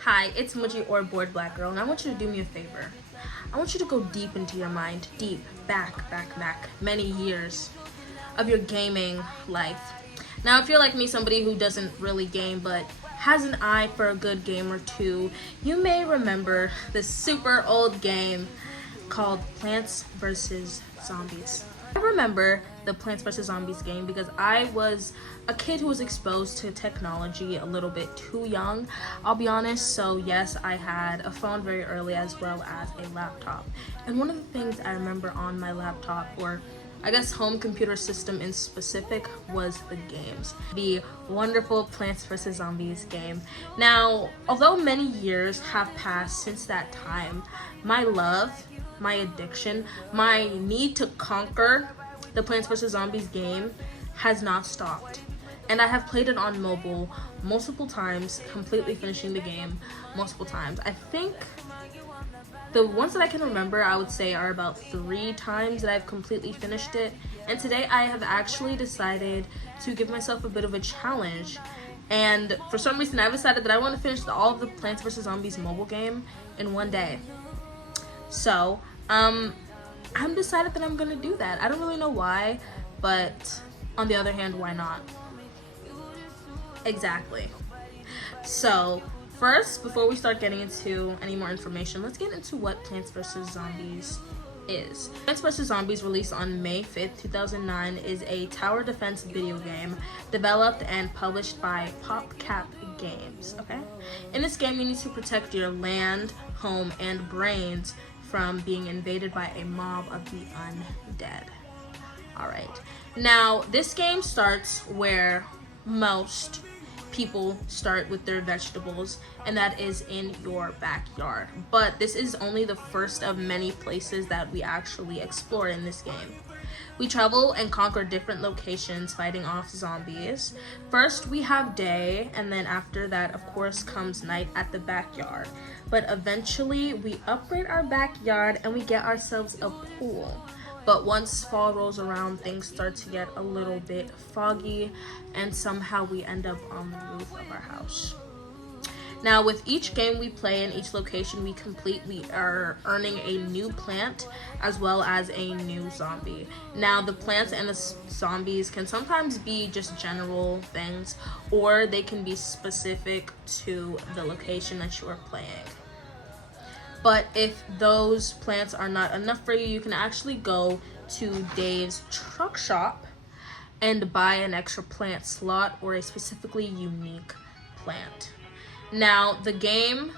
Hi, it's Muji or Bored Black Girl, and I want you to do me a favor. I want you to go deep into your mind, deep, back, many years of your gaming life. Now, if you're like me, somebody who doesn't really game but has an eye for a good game or two, you may remember this super old game called Plants vs. Zombies. I remember the Plants vs. Zombies game because I was a kid who was exposed to technology a little bit too young, I'll be honest. So yes, I had a phone very early as well as a laptop. And one of the things I remember on my laptop, or I guess home computer system in specific, was the games. The wonderful Plants vs. Zombies game. Now, although many years have passed since that time, my love, my addiction, my need to conquer the Plants vs. Zombies game has not stopped. And I have played it on mobile multiple times, completely finishing the game multiple times. I think the ones that I can remember, I would say, are about 3 times that I've completely finished it. And today I have actually decided to give myself a bit of a challenge. And for some reason, I've decided that I want to finish all of the Plants vs. Zombies mobile game in one day. So, I'm decided that I'm gonna do that. I don't really know why, but on the other hand, why not? Exactly. So, first, before we start getting into any more information, let's get into what Plants vs. Zombies is. Plants vs. Zombies, released on May 5th, 2009, is a tower defense video game developed and published by PopCap Games, okay? In this game, you need to protect your land, home, and brains from being invaded by a mob of the undead. Alright. Now, this game starts where most people start with their vegetables, and that is in your backyard. But this is only the first of many places that we actually explore in this game. We travel and conquer different locations fighting off zombies. First we have day, and then after that, of course, comes night at the backyard. But eventually we upgrade our backyard and we get ourselves a pool. But once fall rolls around, things start to get a little bit foggy, and somehow we end up on the roof of our house. Now, with each game we play in each location we complete, we are earning a new plant as well as a new zombie. Now, the plants and the zombies can sometimes be just general things, or they can be specific to the location that you are playing. But if those plants are not enough for you, you can actually go to Dave's truck shop and buy an extra plant slot or a specifically unique plant. Now, the game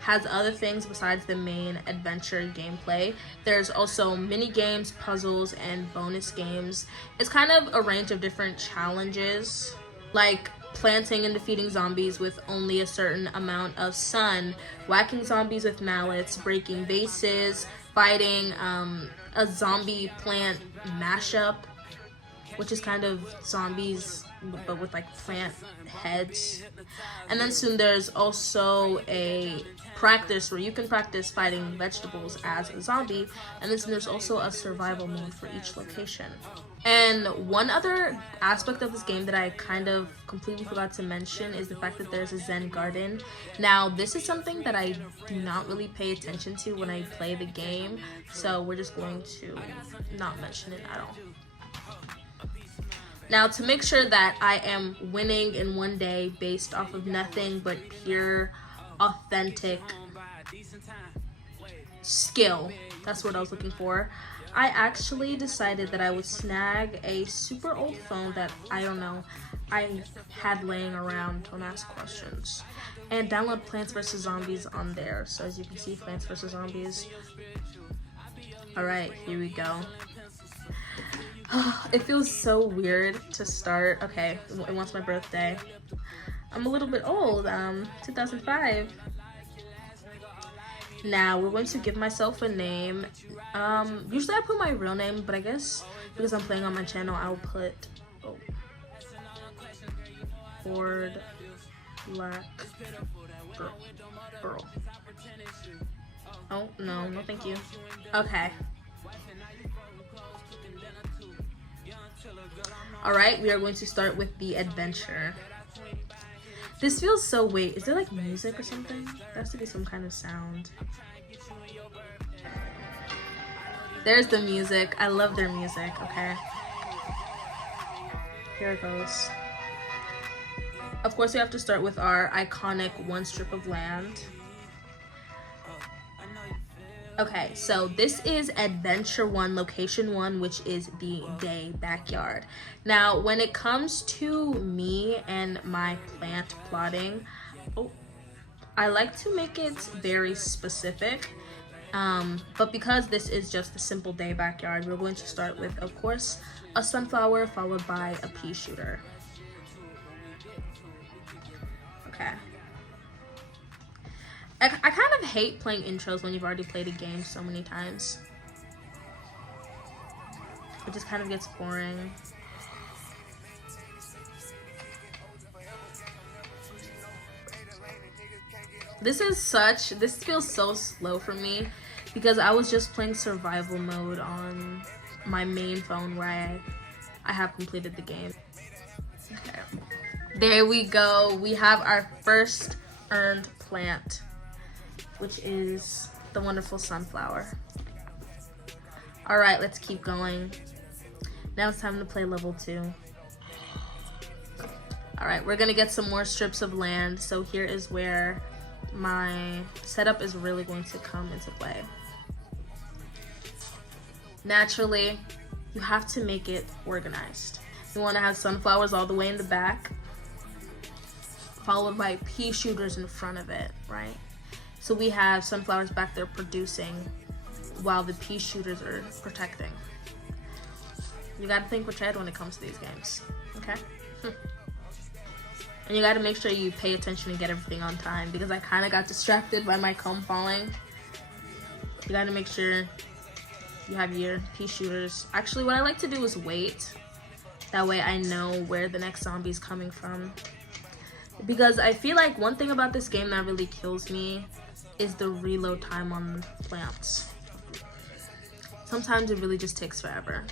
has other things besides the main adventure gameplay. There's also mini games, puzzles, and bonus games. It's kind of a range of different challenges, like planting and defeating zombies with only a certain amount of sun, whacking zombies with mallets, breaking vases, fighting a zombie plant mashup, which is kind of zombies but with like plant heads. And then soon there's also a practice where you can practice fighting vegetables as a zombie, and then there's also a survival mode for each location. And one other aspect of this game that I kind of completely forgot to mention is the fact that there's a Zen garden. Now, this is something that I do not really pay attention to when I play the game, so we're just going to not mention it at all. Now, to make sure that I am winning in one day based off of nothing but pure, authentic skill, that's what I was looking for, I actually decided that I would snag a super old phone that, I don't know, I had laying around, don't ask questions, and download Plants vs. Zombies on there. So as you can see, Plants vs. Zombies. Alright, here we go. It feels so weird to start. Okay, it wants my birthday. I'm a little bit old, 2005. Now, we're going to give myself a name. Usually I put my real name, but I guess because I'm playing on my channel, I'll put, Bored Black Girl. Oh, no, thank you. Okay. Alright, we are going to start with the adventure. This feels so, wait, is there like music or something? There has to be some kind of sound. There's the music. I love their music, okay? Here it goes. Of course, we have to start with our iconic one strip of land. Okay, so this is Adventure 1, Location 1, which is the day backyard. Now, when it comes to me and my plant plotting, I like to make it very specific. But because this is just a simple day backyard, we're going to start with, of course, a sunflower followed by a pea shooter. Okay. I kind of hate playing intros when you've already played a game so many times. It just kind of gets boring. This feels so slow for me because I was just playing survival mode on my main phone where I have completed the game. Okay. There we go. We have our first earned plant, which is the wonderful sunflower. All right, let's keep going. Now it's time to play level 2. All right, we're gonna get some more strips of land. So here is where my setup is really going to come into play. Naturally, you have to make it organized. You want to have sunflowers all the way in the back, followed by pea shooters in front of it, right? So we have sunflowers back there producing while the pea shooters are protecting. You gotta think with ahead when it comes to these games, okay? And you gotta make sure you pay attention and get everything on time because I kind of got distracted by my comb falling. You gotta make sure you have your pea shooters. Actually, what I like to do is wait. That way I know where the next zombie is coming from. Because I feel like one thing about this game that really kills me is the reload time on plants. Sometimes it really just takes forever.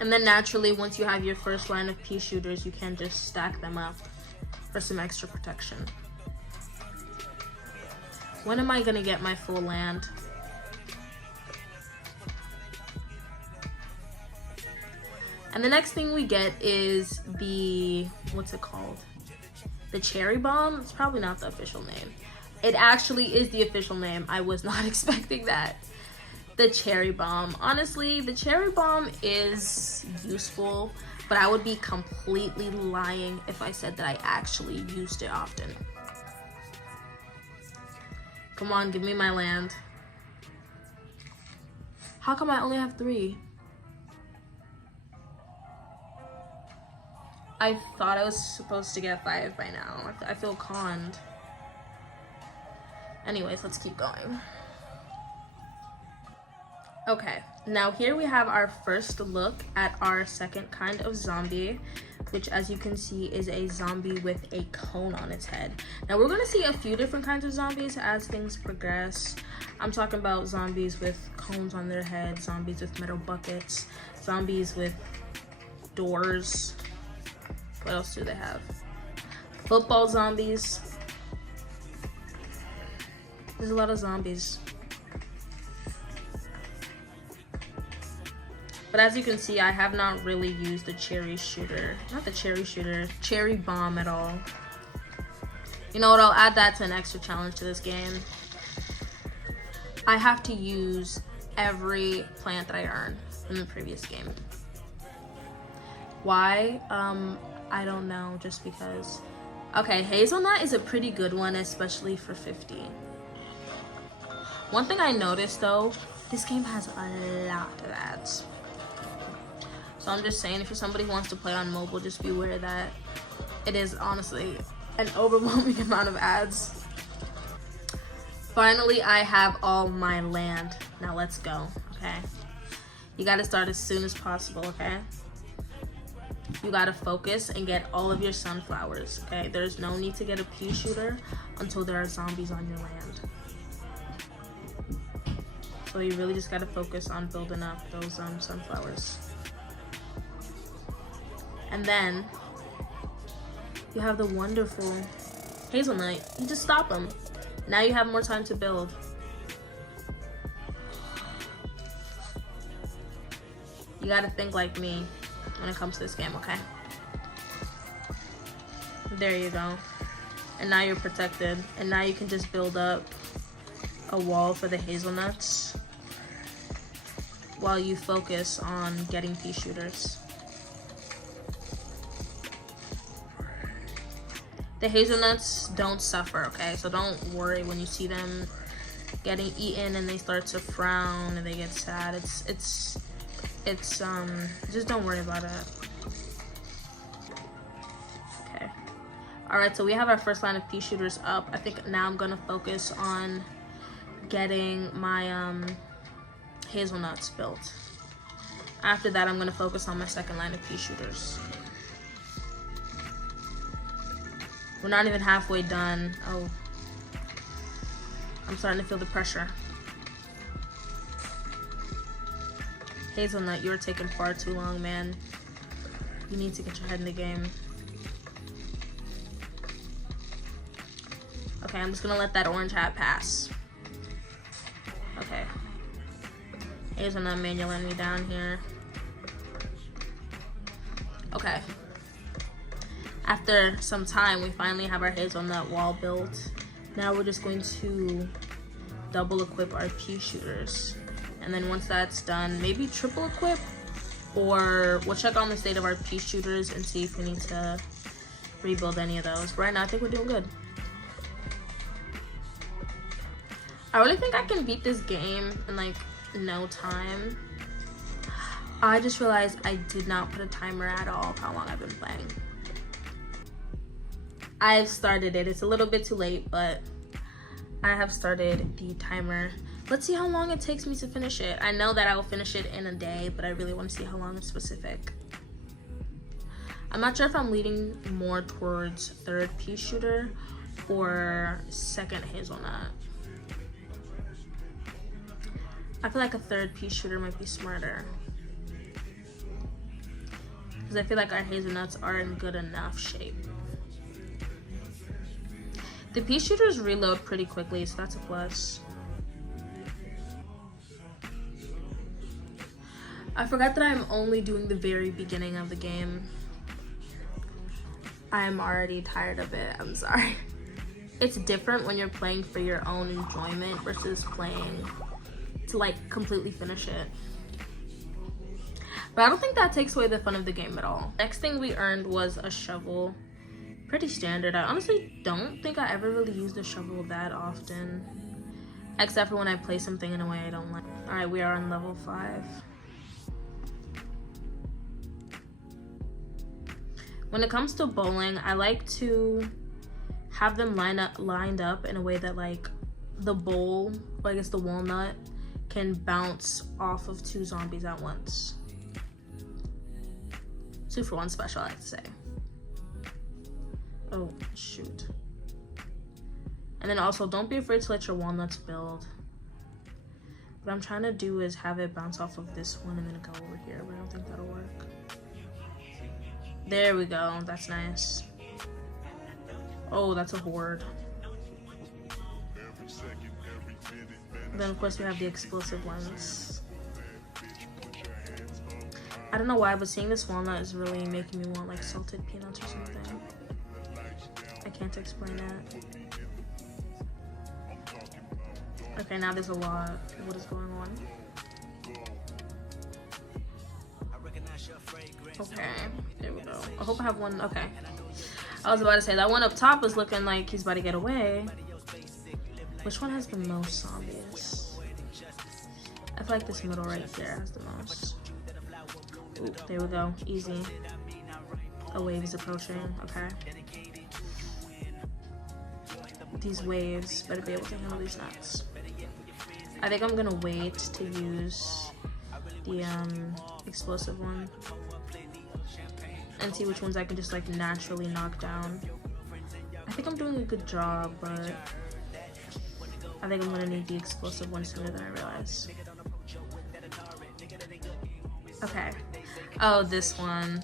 And then naturally, once you have your first line of pea shooters, you can just stack them up for some extra protection. When am I gonna get my full land? And the next thing we get is the, what's it called? The cherry bomb? It's probably not the official name. It actually is the official name. I was not expecting that. The cherry bomb. Honestly, the cherry bomb is useful, but I would be completely lying if I said that I actually used it often. Come on, give me my land. How come I only have 3? I thought I was supposed to get 5 by now. I feel conned. Anyways, let's keep going. Okay, now here we have our first look at our second kind of zombie, which as you can see is a zombie with a cone on its head. Now we're gonna see a few different kinds of zombies as things progress. I'm talking about zombies with cones on their head, zombies with metal buckets, zombies with doors. What else do they have? Football zombies. There's a lot of zombies. But as you can see, I have not really used the cherry shooter. Not the cherry shooter, cherry bomb at all. You know what, I'll add that to an extra challenge to this game. I have to use every plant that I earned in the previous game. Why? I don't know, just because. Okay, hazelnut is a pretty good one, especially for 50. One thing I noticed though, this game has a lot of ads. So I'm just saying, if you're somebody who wants to play on mobile, just be aware that it is honestly an overwhelming amount of ads. Finally, I have all my land. Now let's go, okay? You gotta start as soon as possible, okay? You gotta focus and get all of your sunflowers, okay? There's no need to get a pea shooter until there are zombies on your land. So you really just gotta focus on building up those sunflowers. And then You have the wonderful hazelnut. You just stop them. Now you have more time to build. You gotta think like me when it comes to this game, okay? There you go. And now you're protected. And now you can just build up a wall for the hazelnuts while you focus on getting pea shooters. The hazelnuts don't suffer, okay? So don't worry when you see them getting eaten and they start to frown and they get sad. It's just don't worry about it. Okay. All right, so we have our first line of pea shooters up. I think now I'm gonna focus on getting my hazelnuts built. After that, I'm gonna focus on my second line of pea shooters. We're not even halfway done. Oh, I'm starting to feel the pressure. Hazelnut, you're taking far too long, man. You need to get your head in the game. Okay, I'm just gonna let that orange hat pass. Okay. Hazelnut, man, you're letting me down here. Okay. After some time, we finally have our hazelnut wall built. Now we're just going to double equip our pea shooters. And then once that's done, maybe triple equip, or we'll check on the state of our pea shooters and see if we need to rebuild any of those. But right now, I think we're doing good. I really think I can beat this game in like no time. I just realized I did not put a timer at all of how long I've been playing. I've started it. It's a little bit too late, but I have started the timer. Let's see how long it takes me to finish it. I know that I will finish it in a day, but I really want to see how long it's specific. I'm not sure if I'm leaning more towards third pea shooter or second hazelnut. I feel like a third pea shooter might be smarter, because I feel like our hazelnuts are in good enough shape. The pea shooters reload pretty quickly, so that's a plus. I forgot that I'm only doing the very beginning of the game. I'm already tired of it, I'm sorry. It's different when you're playing for your own enjoyment versus playing to like completely finish it. But I don't think that takes away the fun of the game at all. Next thing we earned was a shovel. Pretty standard. I honestly don't think I ever really used a shovel that often, except for when I play something in a way I don't like. All right, we are on level 5. When it comes to bowling, I like to have them lined up in a way that like the bowl, or I guess the walnut, can bounce off of 2 zombies at once. 2 for 1 special, I have to say. Oh, shoot. And then also, don't be afraid to let your walnuts build. What I'm trying to do is have it bounce off of this one and then go over here, but I don't think that'll work. There we go. That's nice. Oh, that's a horde. Then, of course, we have the explosive ones. I don't know why, but seeing this walnut is really making me want, like, salted peanuts or something. I can't explain it. Okay, now there's a lot. What is going on? Okay, there we go. I hope I have one. Okay. I was about to say, that one up top is looking like he's about to get away. Which one has the most zombies? I feel like this middle right here has the most. Ooh, there we go. Easy. A wave is approaching. Okay. These waves better be able to handle these nuts. I think I'm gonna wait to use the explosive one and see which ones I can just like naturally knock down. I think I'm doing a good job, but I think I'm gonna need the explosive one sooner than I realize. Okay. Oh, this one.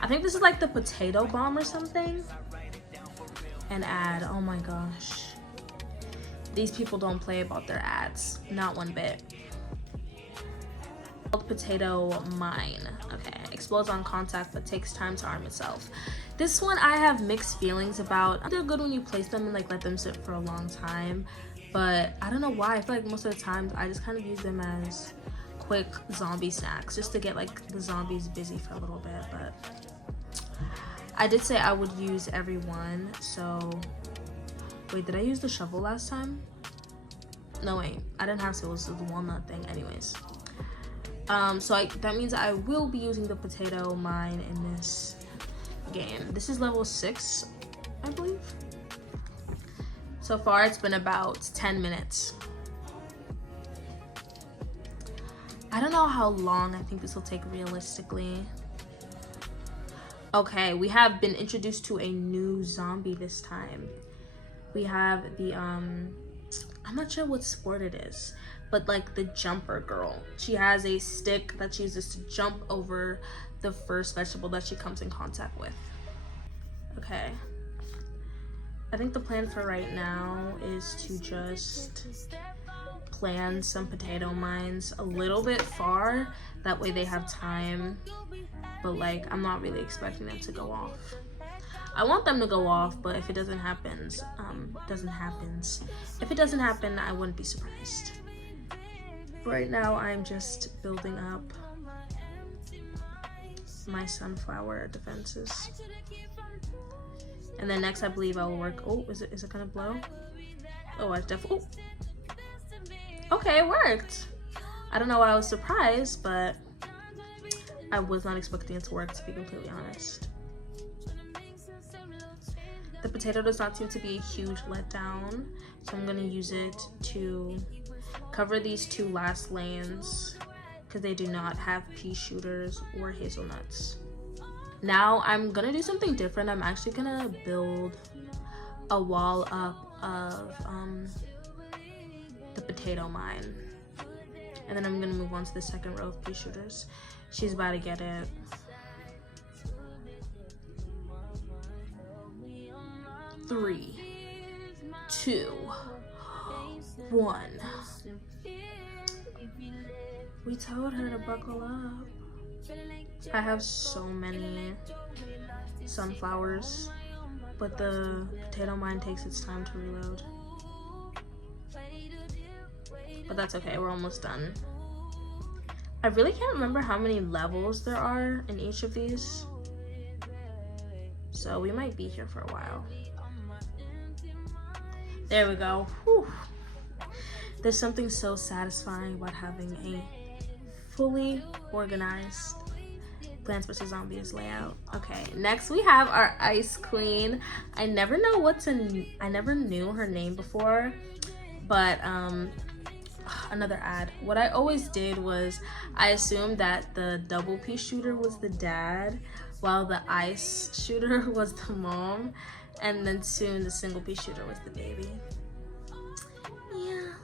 I think this is like the potato bomb or something. And add, oh my gosh. These people don't play about their ads, not one bit. Potato mine. Okay, explodes on contact but takes time to arm itself. This one I have mixed feelings about. They're good when you place them and like let them sit for a long time, but I don't know why. I feel like most of the times I just kind of use them as quick zombie snacks just to get like the zombies busy for a little bit. But I did say I would use every one, so wait, did I use the shovel last time? No, wait, I didn't have to. It was the walnut thing anyways. So that means I will be using the potato mine in this game. This is level 6, I believe. So far it's been about 10 minutes. I don't know how long I think this will take realistically. Okay, we have been introduced to a new zombie this time. We have the I'm not sure what sport it is, but like the jumper girl. She has a stick that she uses to jump over the first vegetable that she comes in contact with. Okay, I think the plan for right now is to just plan some potato mines a little bit far, that way they have time, but like I'm not really expecting them to go off. I want them to go off, but if it doesn't happen, if it doesn't happen, I wouldn't be surprised. Right now I'm just building up my sunflower defenses, and then next I believe I will work. Oh, is it gonna blow? Oh, I definitely. Oh. Okay, it worked. I don't know why I was surprised, but I was not expecting it to work, to be completely honest. The potato does not seem to be a huge letdown, so I'm gonna use it to cover these 2 last lanes because they do not have pea shooters or hazelnuts. Now I'm gonna do something different. I'm actually gonna build a wall up of the potato mine, and then I'm gonna move on to the second row of pea shooters. She's about to get it. Three, 2, 1. We told her to buckle up. I have so many sunflowers, but the potato mine takes its time to reload. But that's okay, we're almost done. I really can't remember how many levels there are in each of these, so we might be here for a while. There we go. Whew. There's something so satisfying about having a fully organized Plants vs. Zombies layout. Okay, next we have our Ice Queen. I never knew her name before, but another ad. What I always did was I assumed that the double pea shooter was the dad, while the ice shooter was the mom, and then soon the single pea shooter was the baby. Yeah.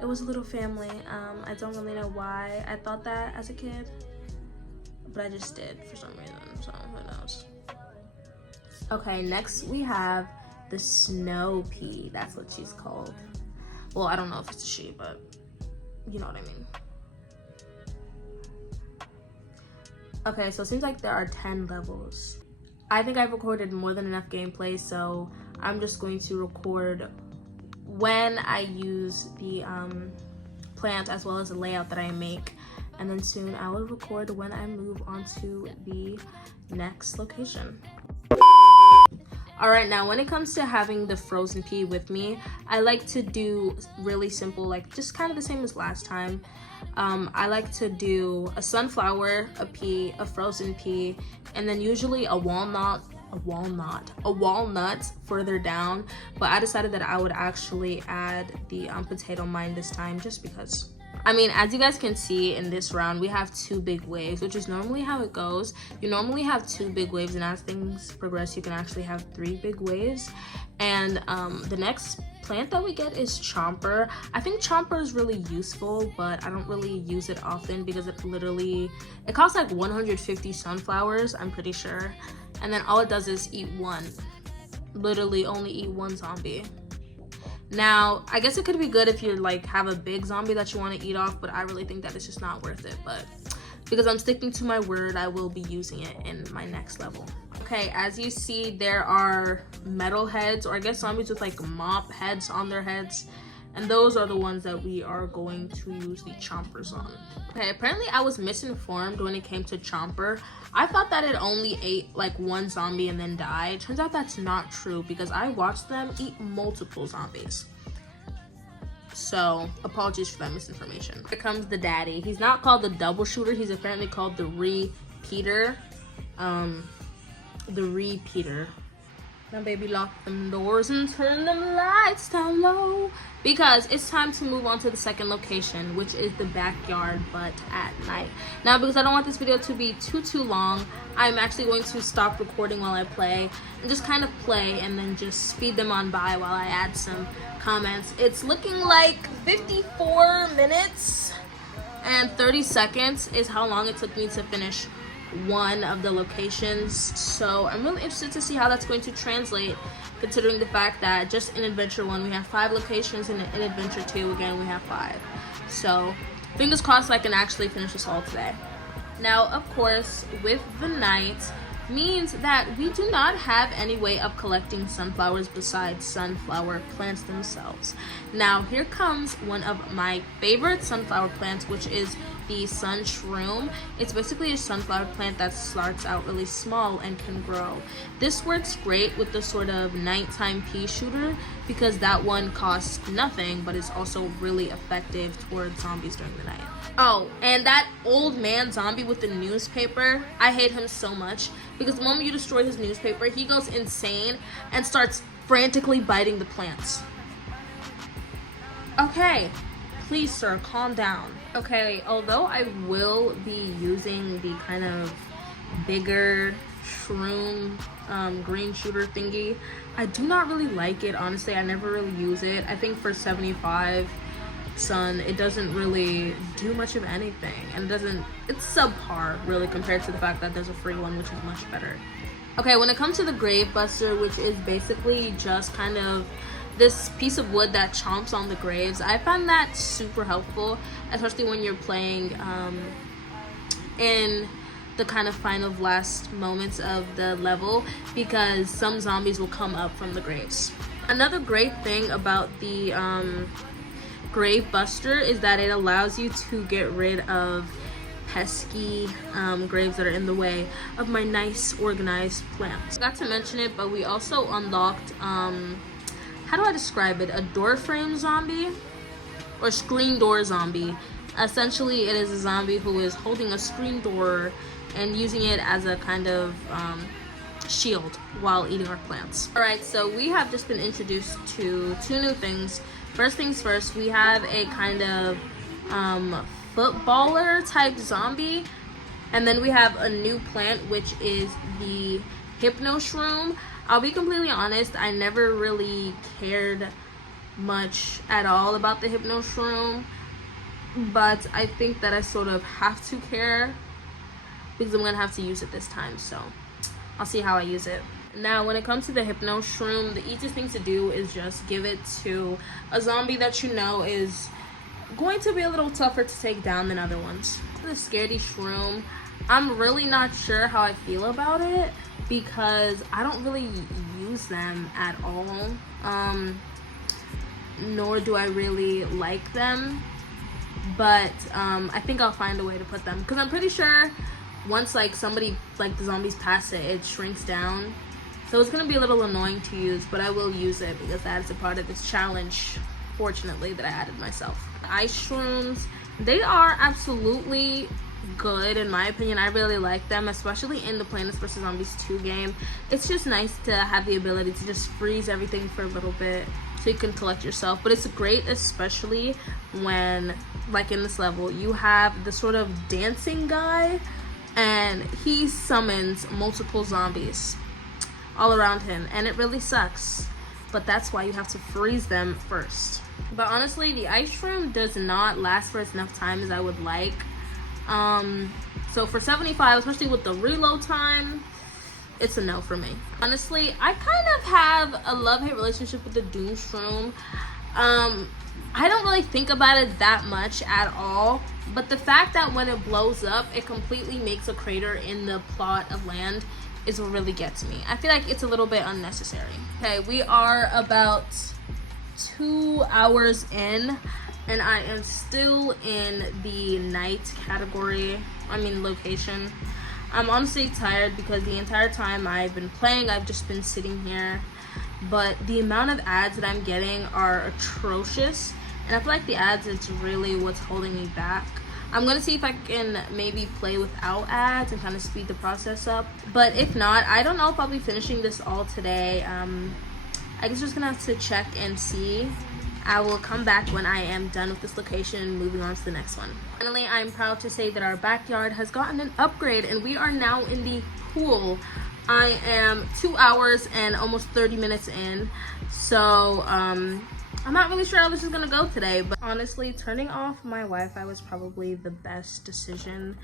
It was a little family. I don't really know why I thought that as a kid, but I just did for some reason, so who knows. Okay, next we have the snow pea. That's what she's called. Well, I don't know if it's a she, but you know what I mean. Okay, so it seems like there are 10 levels. I think I've recorded more than enough gameplay, so I'm just going to record when I use the plant as well as the layout that I make, and then soon I will record when I move on to the next location. Alright, now when it comes to having the frozen pea with me, I like to do really simple, like just kind of the same as last time. I like to do a sunflower, a pea, a frozen pea, and then usually a walnut further down, but I decided that I would actually add the potato mine this time just because. I mean, as you guys can see in this round, we have 2 big waves, which is normally how it goes. You normally have 2 big waves, and as things progress, you can actually have 3 big waves. And the next plant that we get is Chomper. I think Chomper is really useful, but I don't really use it often because it costs like 150 sunflowers, I'm pretty sure. And then all it does is eat one. Literally only eat one zombie. Now, I guess it could be good if you like have a big zombie that you want to eat off, but I really think that it's just not worth it. But because I'm sticking to my word, I will be using it in my next level. Okay, as you see, there are metal heads, or I guess zombies with like mop heads on their heads. And those are the ones that we are going to use the Chompers on. Okay, apparently I was misinformed when it came to Chomper. I thought that it only ate like one zombie and then died. Turns out that's not true because I watched them eat multiple zombies. So, apologies for that misinformation. Here comes the daddy. He's not called the double shooter. He's apparently called the repeater. The repeater. Now, baby, lock them doors and turn them lights down low. Because it's time to move on to the second location, which is the backyard, but at night. Now, because I don't want this video to be too long, I'm actually going to stop recording while I play and just kind of play and then just speed them on by while I add some comments. It's looking like 54 minutes and 30 seconds is how long it took me to finish one of the locations. So I'm really interested to see how that's going to translate, considering the fact that just in Adventure 1 we have 5 locations and in Adventure 2 again we have 5. So fingers crossed I can actually finish this all today. Now, of course, with the night means that we do not have any way of collecting sunflowers besides sunflower plants themselves. Now, here comes one of my favorite sunflower plants, which is the sun shroom. It's basically a sunflower plant that starts out really small and can grow. This works great with the sort of nighttime pea shooter because that one costs nothing but is also really effective towards zombies during the night. Oh, and that old man zombie with the newspaper, I hate him so much because the moment you destroy his newspaper, he goes insane and starts frantically biting the plants. Okay, please sir, calm down. Okay, although I will be using the kind of bigger shroom green shooter thingy, I do not really like it, honestly. I never really use it. I think for 75 sun, it doesn't really do much of anything, and it's subpar really compared to the fact that there's a free one which is much better. Okay, when it comes to the Grave Buster, which is basically just kind of this piece of wood that chomps on the graves, I find that super helpful, especially when you're playing in the kind of final last moments of the level, because some zombies will come up from the graves. Another great thing about the Grave Buster is that it allows you to get rid of pesky graves that are in the way of my nice organized plants. I forgot to mention it, but we also unlocked how do I describe it? A door frame zombie or screen door zombie. Essentially, it is a zombie who is holding a screen door and using it as a kind of shield while eating our plants. Alright, so we have just been introduced to 2 new things. First things first, we have a kind of footballer type zombie, and then we have a new plant which is the Hypno Shroom. I'll be completely honest, I never really cared much at all about the Hypno Shroom, but I think that I sort of have to care because I'm gonna have to use it this time, so I'll see how I use it. Now, when it comes to the Hypno Shroom, the easiest thing to do is just give it to a zombie that you know is going to be a little tougher to take down than other ones. The Scaredy Shroom, I'm really not sure how I feel about it because I don't really use them at all, nor do I really like them, but I think I'll find a way to put them because I'm pretty sure once like somebody, like the zombies pass it, it shrinks down. So it's going to be a little annoying to use, but I will use it because that is a part of this challenge, fortunately, that I added myself. The Ice Shrooms, they are absolutely good in my opinion. I really like them, especially in the Plants vs. Zombies 2 game. It's just nice to have the ability to just freeze everything for a little bit so you can collect yourself. But it's great especially when, like in this level, you have the sort of dancing guy and he summons multiple zombies all around him, and it really sucks but that's why you have to freeze them first. But honestly, the ice room does not last for as enough time as I would like. So for 75, especially with the reload time, it's a no for me. Honestly, I kind of have a love-hate relationship with the Doom Shroom. I don't really think about it that much at all, but the fact that when it blows up, it completely makes a crater in the plot of land is what really gets me. I feel like it's a little bit unnecessary. Okay, we are about 2 hours in, and I am still in the night category, location. I'm honestly tired because the entire time I've been playing, I've just been sitting here. But the amount of ads that I'm getting are atrocious, and I feel like the ads is really what's holding me back. I'm gonna see if I can maybe play without ads and kind of speed the process up. But if not, I don't know if I'll be finishing this all today. I guess just gonna have to check and see. I will come back when I am done with this location and moving on to the next one. Finally, I'm proud to say that our backyard has gotten an upgrade and we are now in the pool. I am 2 hours and almost 30 minutes in, so I'm not really sure how this is gonna go today, but honestly, turning off my Wi-Fi was probably the best decision.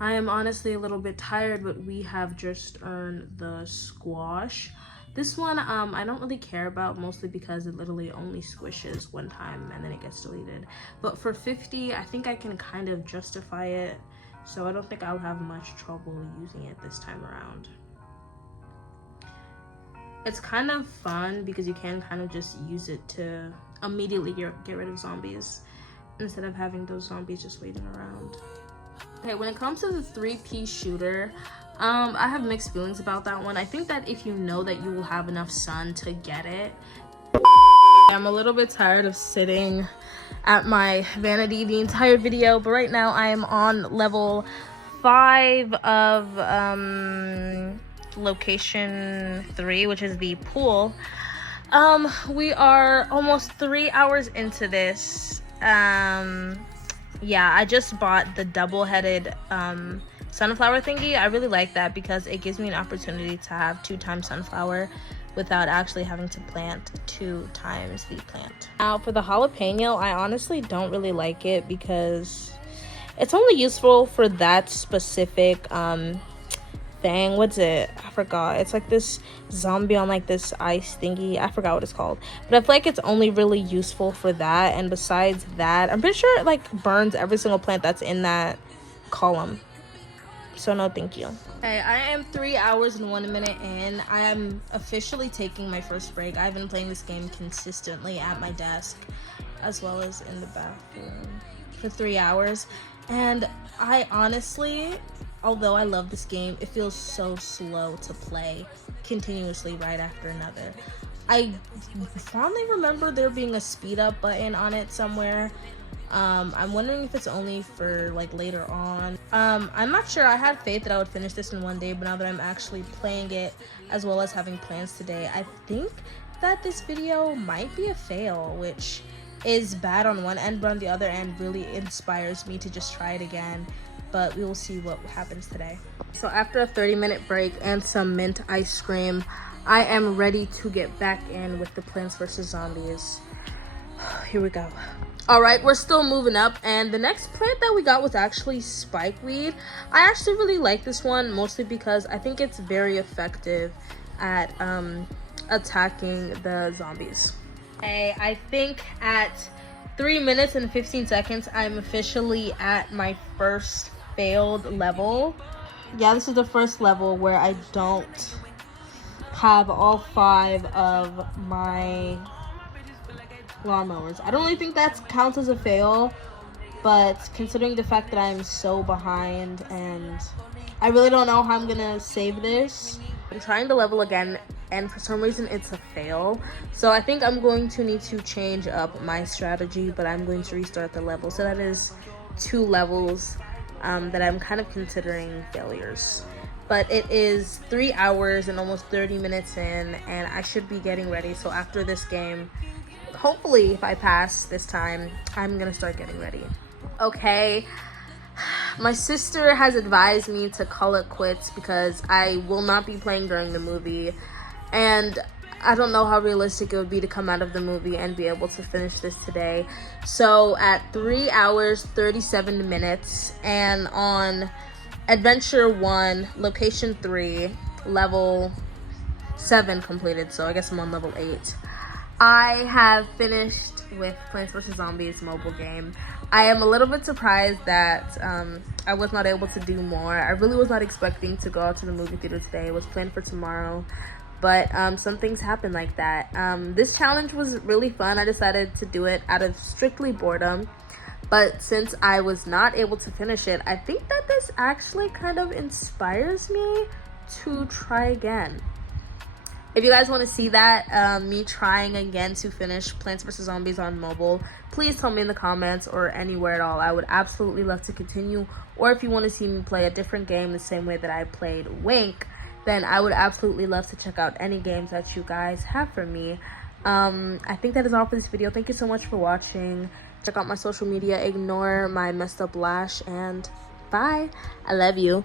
I am honestly a little bit tired, but we have just earned the squash. This one, I don't really care about, mostly because it literally only squishes one time and then it gets deleted. But for 50, I think I can kind of justify it, so I don't think I'll have much trouble using it this time around. It's kind of fun because you can kind of just use it to immediately get rid of zombies instead of having those zombies just waiting around. Okay, when it comes to the 3-piece shooter, I have mixed feelings about that one. I think that if you know that you will have enough sun to get it. I'm a little bit tired of sitting at my vanity the entire video, but right now I am on level 5 of location 3, which is the pool. We are almost 3 hours into this. Yeah, I just bought the double-headed sunflower thingy. I really like that because it gives me an opportunity to have 2 times sunflower without actually having to plant 2 times the plant. Now for the jalapeno, I honestly don't really like it because it's only useful for that specific thing. What's it? I forgot. It's like this zombie on like this ice thingy. I forgot what it's called, but I feel like it's only really useful for that, and besides that, I'm pretty sure it like burns every single plant that's in that column. So no thank you. Okay, I am 3 hours and 1 minute in. I am officially taking my first break. I've been playing this game consistently at my desk as well as in the bathroom for 3 hours, and I honestly, although I love this game, it feels so slow to play continuously right after another. I fondly remember there being a speed up button on it somewhere. I'm wondering if it's only for like later on. I'm not sure. I had faith that I would finish this in one day, but now that I'm actually playing it as well as having plans today, I think that this video might be a fail, which is bad on one end, but on the other end really inspires me to just try it again. But we will see what happens today. So after a 30-minute break and some mint ice cream, I am ready to get back in with the Plants vs. Zombies. Here we go. All right, we're still moving up, and the next plant that we got was actually spikeweed. I actually really like this one, mostly because I think it's very effective at attacking the zombies. Okay, I think at 3 minutes and 15 seconds, I'm officially at my first failed level. Yeah, this is the first level where I don't have all 5 of my lawnmowers. I don't really think that counts as a fail, but considering the fact that I'm so behind and I really don't know how I'm gonna save this. I'm trying the level again, and for some reason it's a fail, so I think I'm going to need to change up my strategy, but I'm going to restart the level. So that is 2 levels that I'm kind of considering failures. But it is 3 hours and almost 30 minutes in, and I should be getting ready. So after this game, hopefully if I pass this time, I'm gonna start getting ready. Okay, my sister has advised me to call it quits because I will not be playing during the movie, and I don't know how realistic it would be to come out of the movie and be able to finish this today. So at 3 hours 37 minutes, and on Adventure 1, Location 3, Level 7 completed, so I guess I'm on Level 8. I have finished with Plants vs. Zombies mobile game. I am a little bit surprised that I was not able to do more. I really was not expecting to go out to the movie theater today. It was planned for tomorrow, but some things happen like that. This challenge was really fun. I decided to do it out of strictly boredom, but since I was not able to finish it, I think that this actually kind of inspires me to try again. If you guys want to see that, me trying again to finish Plants vs. Zombies on mobile, please tell me in the comments or anywhere at all. I would absolutely love to continue. Or if you want to see me play a different game the same way that I played Wink, then I would absolutely love to check out any games that you guys have for me. I think that is all for this video. Thank you so much for watching. Check out my social media. Ignore my messed up lash. And bye. I love you.